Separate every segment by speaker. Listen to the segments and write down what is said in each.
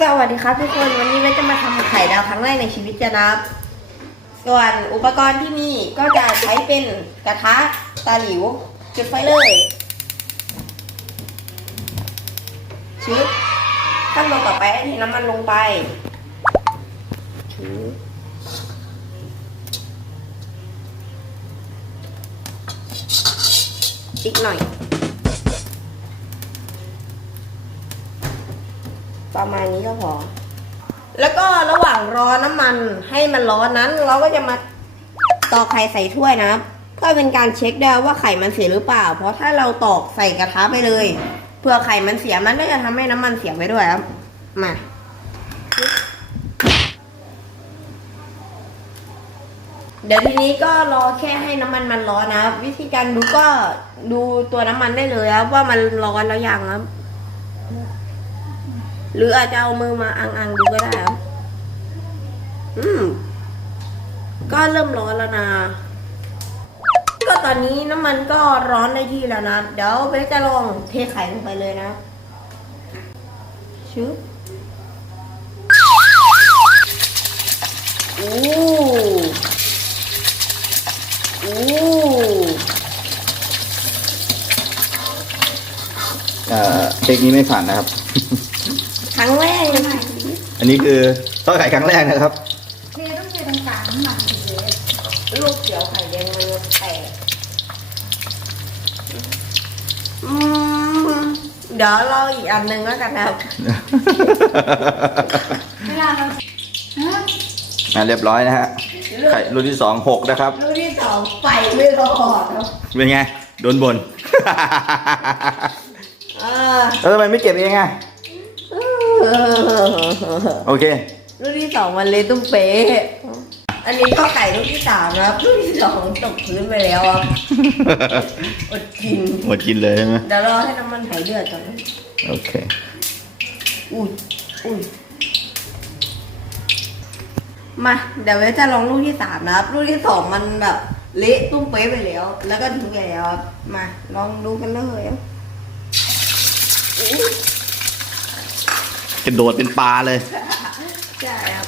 Speaker 1: สวัสดีครับทุกคนวันนี้เราจะมาทำไข่ดาวครั้งแรกในชีวิตจะนับส่วนอุปกรณ์ที่มีก็จะใช้เป็นกระทะตะหลิวจุดไฟเลยชื้อขั้นตอนต่อไปให้เทน้ำมันลงไปชื้ออีกหน่อยประมาณนี้ก็พอแล้วก็ระหว่างรอน้ำมันให้มันร้อนนั้นเราก็จะมาตอกไข่ใส่ถ้วยนะครับเพื่อเป็นการเช็คได้ว่าไข่มันเสียหรือเปล่าเพราะถ้าเราตอกใส่กระทะไปเลยเพื่อไข่มันเสียมันก็จะทำให้น้ำมันเสียไปด้วยครับมาเดี๋ยวทีนี้ก็รอแค่ให้น้ำมันร้อนนะครับวิธีการดูก็ดูตัวน้ำมันได้เลยครับว่ามันร้อนแล้วยังครับหรืออาจจะเอามือมาอังดูก็ได้ครับก็เริ่มร้อนแล้วนะก็ตอนนี้น้ำมันก็ร้อนได้ที่แล้วนะเดี๋ยวเบสจะลองเทไข่ลงไปเลยนะชึบโอ้
Speaker 2: เช็คนี้ไม่ผ่านนะครับ
Speaker 1: ครั้งแรกเลย
Speaker 2: อันนี้คือทอดไข่ครั้งแรกนะครับ
Speaker 3: เทต้องเทตรงกลางน้ำมันสิเลย
Speaker 1: ลูกเขียวไข่แดงมันแตกเดี๋ยวรออีกอันหนึ่งแล้วกันนะครับ
Speaker 3: เวลาเรา
Speaker 2: เรียบร้อยนะฮะไข่รุ่นที่2 6นะครับ
Speaker 1: ลูกที่2ไฟไม่รอดครับ
Speaker 2: เป็นไงโดนบ่นแล้วทำไมไม่เก็บเองอ่ะโอเค
Speaker 1: ลูกที่2มันเลยตุ้มเป๊ะอันนี้ก็ไก่ลูกที่3นะครับลูกที่2ตกพื้นไปแล้วครับอดกิน
Speaker 2: เลยใช่ไหม
Speaker 1: เดี๋ยวรอให้น้ำมันหายเดือดก่อน
Speaker 2: โอเค
Speaker 1: อุ้ยมาเดี๋ยวเวจะลองลูกที่3นะครับลูกที่2มันแบบเละตุ้มเป๊ะไปแล้วแล้วก็ทิ้งไปแล้วครับมาลองดูกันเลย
Speaker 2: กระโดดเป็นปลาเลย
Speaker 1: ใช่ครับ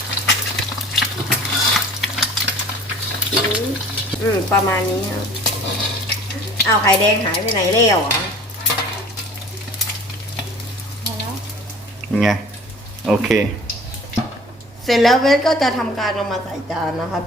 Speaker 1: ประมาณนี้ครับเอาไข่แดงหายไปไหนเร็วอ่ะ
Speaker 2: ไงโอเค
Speaker 1: เสร็จแล้วเวสก็จะทำการเอามาใส่จานนะครับ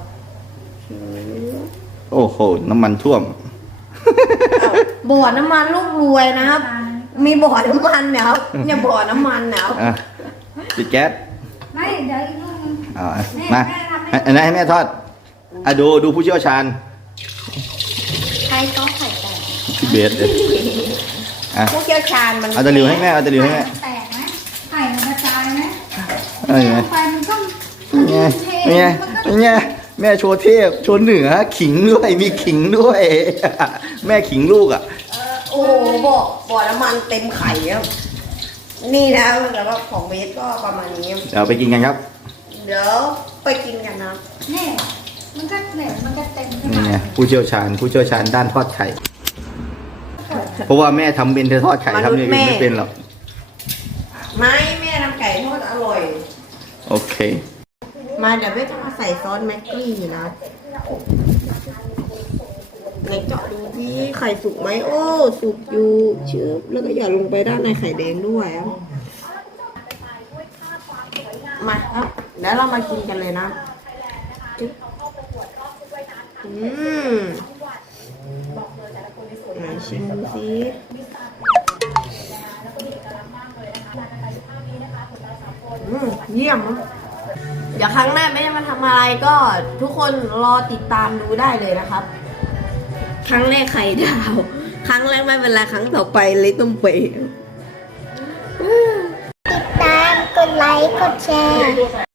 Speaker 2: โอ้โหน้ำมันท่วม
Speaker 1: บ่อน้ำมันลูกรวยนะครับมีบ่อน้ำมันเนี่ยครับเนี่ยบ่อน้ำมันเนี่ย
Speaker 2: ปิดแก๊ส
Speaker 3: ไม่เดี๋ยวอีกลูกนึง
Speaker 2: มาอันนั้นให้แม่ทอดดูผู้เชี่ยวชาญ
Speaker 1: ใครต้องไข่แตก
Speaker 2: พี่เบสเลย
Speaker 1: ผู้เชี่ยวชาญมัน
Speaker 2: เอาตะหลิวให้แม่
Speaker 3: แตกไหมไข่มันกระจายไหมไฟมันต้อง
Speaker 2: แม่โชว์เทพโชว์เหนือขิงด้วยมีขิงด้วย แม่ขิงลูกอ่ะ
Speaker 1: โอ้บ่อน้ำมันเต็มไข่ครับนี่นะแต่ว่าของเวสก็ประมาณนี้
Speaker 2: เดี๋ยวไปกินกันครับ
Speaker 1: เดี๋ยวไปกินกันนะ
Speaker 3: นี่มันก็เต็ม
Speaker 2: นี่ไงผู้เชี่ยวชาญด้านทอดไข่เพราะว่าแม่ทำเป็นเธอทอดไข่ทำอย่างอื่นไม่เป็นหรอก
Speaker 1: ไม่แม่ทำไก่ทอดอร่อย
Speaker 2: โอเค
Speaker 1: มาเดี๋ยวเวสจะมาใส่ซอสแม็กกี้นะในเจาะดูที่ไข่สุกไหมโอ้สุกอยู่ชื้อแล้วก็อย่าลงไปด้านในไข่แดงด้วยมาครับเดี๋ยวเรามากินกันเลยนะมาชิมดูสิเยี่ยมเดี๋ยวครั้งหน้าไม่ได้มาทำอะไรก็ทุกคนรอติดตามดูได้เลยนะครับครั้งแรกไข่ดาวครั้งแรกไม่เป็นไรครั้งต่อไปเลยต้มเปย์
Speaker 3: ติดตามกดไลค์กดแชร์